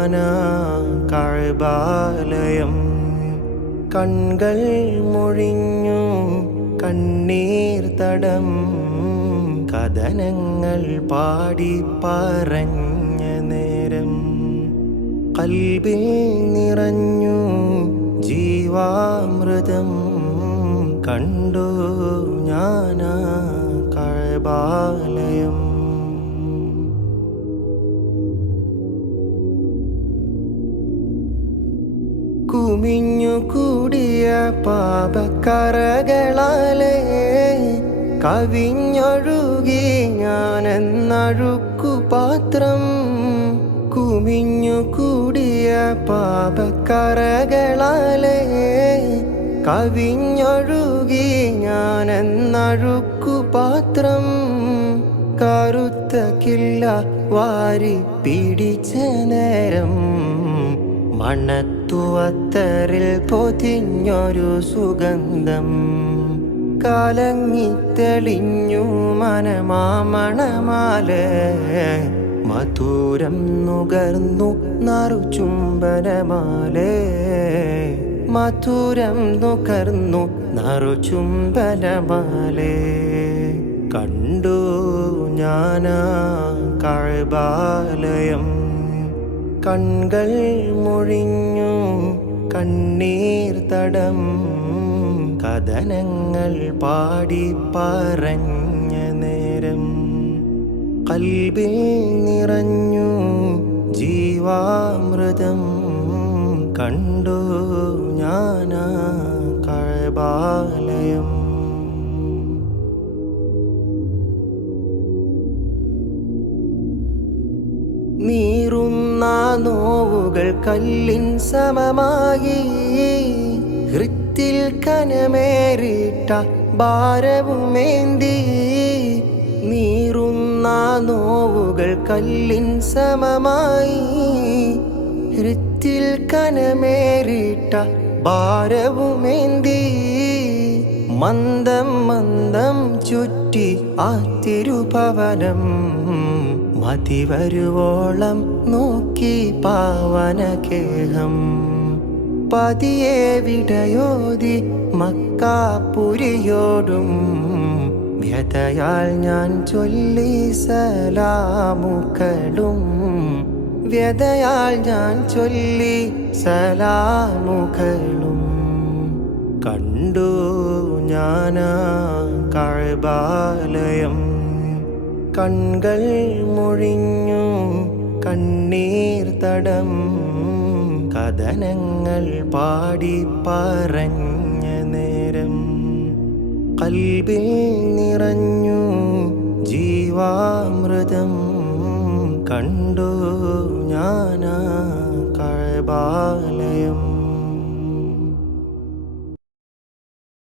ഞാനാ കഅബാലയം. കൺകൾ മൊഴിഞ്ഞു കണ്ണീർ തടം, കഥനങ്ങൾ പാടി പറഞ്ഞ നേരം. ഖൽബിൽ നിറഞ്ഞു ജീവാമൃതം, കണ്ടു ഞാനാ കഅബാലയം. കുമിഞ്ഞു കൂടിയ പാപക്കറകളാലേ കവിഞ്ഞൊഴുകി ഞാനെന്നഴുക്കു പാത്രം. കുമിഞ്ഞു കൂടിയ പാപക്കറകളാലേ കവിഞ്ഞൊഴുകി ഞാനെന്നഴുക്കു പാത്രം. കറുത്ത കില്ല വാരി പിടിച്ച നേരം, മണത്തുവത്തറിൽ പൊതിഞ്ഞൊരു സുഗന്ധം. കലങ്ങിത്തെളിഞ്ഞു മനമാമണമാലേ, മധുരം നുകർന്നു നറുചുംബനമാലേ. മധുരം നുകർന്നു നറുചുംബനമാലേ. കണ്ടു ഞാനാ കഅബാലയം. കൺകൾ മൊഴിഞ്ഞു കണ്ണീർ തടം, കഥനങ്ങൾ പാടി പറഞ്ഞ നേരം. ഖൽബിൽ നിറഞ്ഞു ജീവാമൃതം, കണ്ടു ഞാനാ കഅബാലയം. നീറുന്ന നോവുകൾ കല്ലിൻ സമമായി, ഹൃത്തിൽ കനമേറിട്ട ഭാരവുമേന്തി. നീറുന്ന നോവുകൾ കല്ലിൻ സമമായി, ഹൃത്തിൽ കനമേറിട്ട ഭാരവുമേന്തി. മന്ദം മന്ദം ചുറ്റി ആ തിരുഭവനം, മതിവരുവോളം നോക്കി പാവനഗേഹം. പതിയെ വിടയോതി മക്കാപുരിയോടും, വ്യതയാൽ ഞാൻ ചൊല്ലി സലാമുകളും. വ്യതയാൽ ഞാൻ ചൊല്ലി സലാമുകളും. കണ്ടു ഞാനാ കഅബാലയം. കൺകൾ മൊഴിഞ്ഞു കണ്ണീർ തടം, കഥനങ്ങൾ പാടി പറഞ്ഞ നേരം. ഖൽബിൽ നിറഞ്ഞു ജീവാമൃതം, കണ്ടു